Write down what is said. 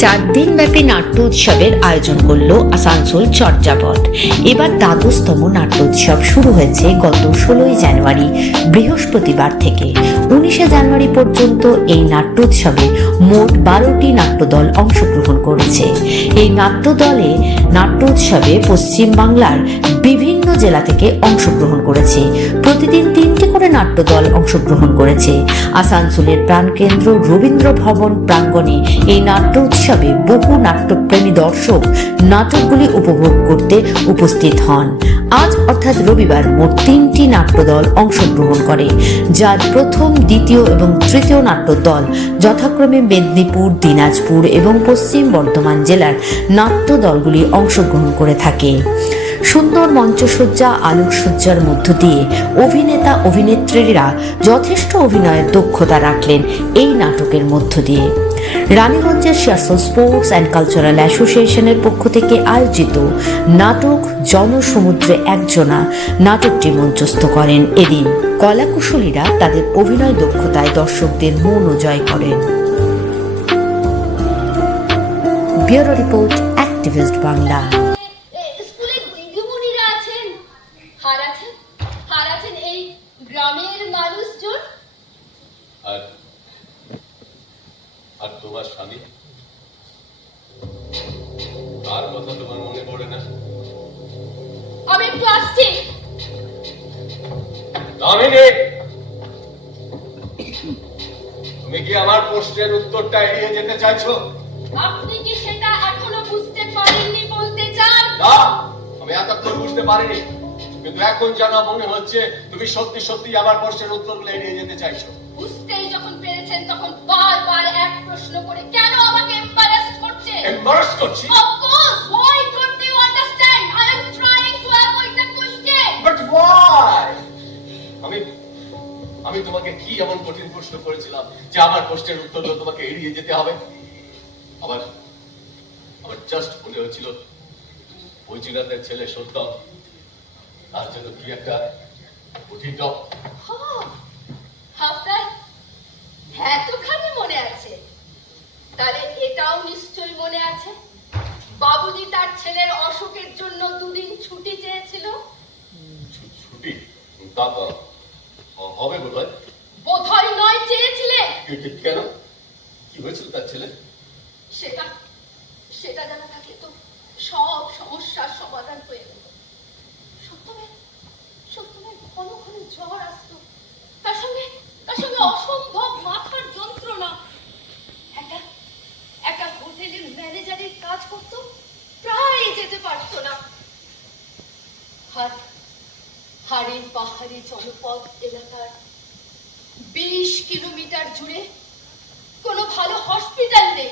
চার দিন ব্যাপী নাট্য উৎসবের আয়োজন করল আসানসোল চর্যাপদ। এবার দ্বাদশতম নাট্য উৎসব শুরু হয়েছে গত ষোলোই জানুয়ারি, বৃহস্পতিবার থেকে। উনিশে জানুয়ারি পর্যন্ত এই নাট্য উৎসবে মোট বারোটি নাট্যদল অংশগ্রহণ করেছে। এই নাট্যদলে নাট্য উৎসবে পশ্চিমবাংলার বিভিন্ন জেলা থেকে অংশগ্রহণ করেছে। প্রতিদিন তিনটি করে নাট্যদল অংশগ্রহণ করেছে। আসানসোলের প্রাণকেন্দ্র রবীন্দ্র ভবন প্রাঙ্গণে এই নাট্য উৎসবে বহু নাট্যপ্রেমী দর্শক নাটকগুলি উপভোগ করতে উপস্থিত হন। আজ অর্থাৎ রবিবার মোট তিনটি নাট্যদল অংশগ্রহণ করে, যার প্রথম, দ্বিতীয় এবং তৃতীয় নাট্যদল যথাক্রমে মেদিনীপুর, দিনাজপুর এবং পশ্চিম বর্ধমান জেলার নাট্য দলগুলি অংশগ্রহণ করে থাকে। সুন্দর মঞ্চসজ্জা, আলোকসজ্জার মধ্য দিয়ে অভিনেতা, অভিনেত্রীরা যথেষ্ট অভিনয়ের দক্ষতা রাখলেন এই নাটকের মধ্য দিয়ে। রানীগঞ্জের শাসল স্পোর্টস অ্যান্ড কালচারাল অ্যাসোসিয়েশনের পক্ষ থেকে আয়োজিত নাটক জনসমুদ্রে একজনা নাটকটি মঞ্চস্থ করেন। এদিন কলাকুশলীরা তাদের অভিনয় দক্ষতায় দর্শকদের মনও জয় করেন। Bureau report, activist Bangla. আর আর তোমার স্বামী? আর কথা তোমার মনে পড়ে না? আমি একটু আসছি। দামিনী তুমি কি আমার প্রশ্নের উত্তরটা এড়িয়ে যেতে চাইছো? আপনি কি সেটা এখনও বুঝতে পারেননি বলতে চান? না আমি এতক্ষণ বুঝতে পারিনি। কিন্তু এখন জানা মনে হচ্ছে তুমি সত্যি সত্যি আমার প্রশ্নের উত্তরগুলো এড়িয়ে যেতে চাইছো। বুঝতেই যখন পেরেছেন তখন বারবার এক প্রশ্ন করে কেন আমাকে এম্বারাস করছে? এম্বারাস করছি? Why don't you understand? I am trying to avoid the question. But why আমি আমি তোমাকে কি এমন কঠিন প্রশ্ন করেছিলাম যে আমার প্রশ্নের উত্তরগুলো তোমাকে এড়িয়ে যেতে হবে? আমার আমার জাস্ট মনে হয়েছিল ওই জিনাতের ছেলে সত্য। তার জন্য কি একটা টপ হ্যাঁ, আপনার এতখানি মনে আছে। তাহলে এটাও নিশ্চয়ই মনে আছে। বাবুজি তার ছেলের অসুখের জন্য দুদিন ছুটি চেয়েছিল। ছুটি? তা হবে বোধ হয় বোধহয় নয় চেয়েছিলেন কে- কে- কেন? কি হয়েছিল তার ছেলে? সেটা সেটা জানা থাকলে তো সব সমস্যার সমাধান হয়ে গেল। হাট হাড়ি পাহাড়ে জনপদ এলাকার বিশ কিলোমিটার জুড়ে কোনো ভালো হসপিটাল নেই।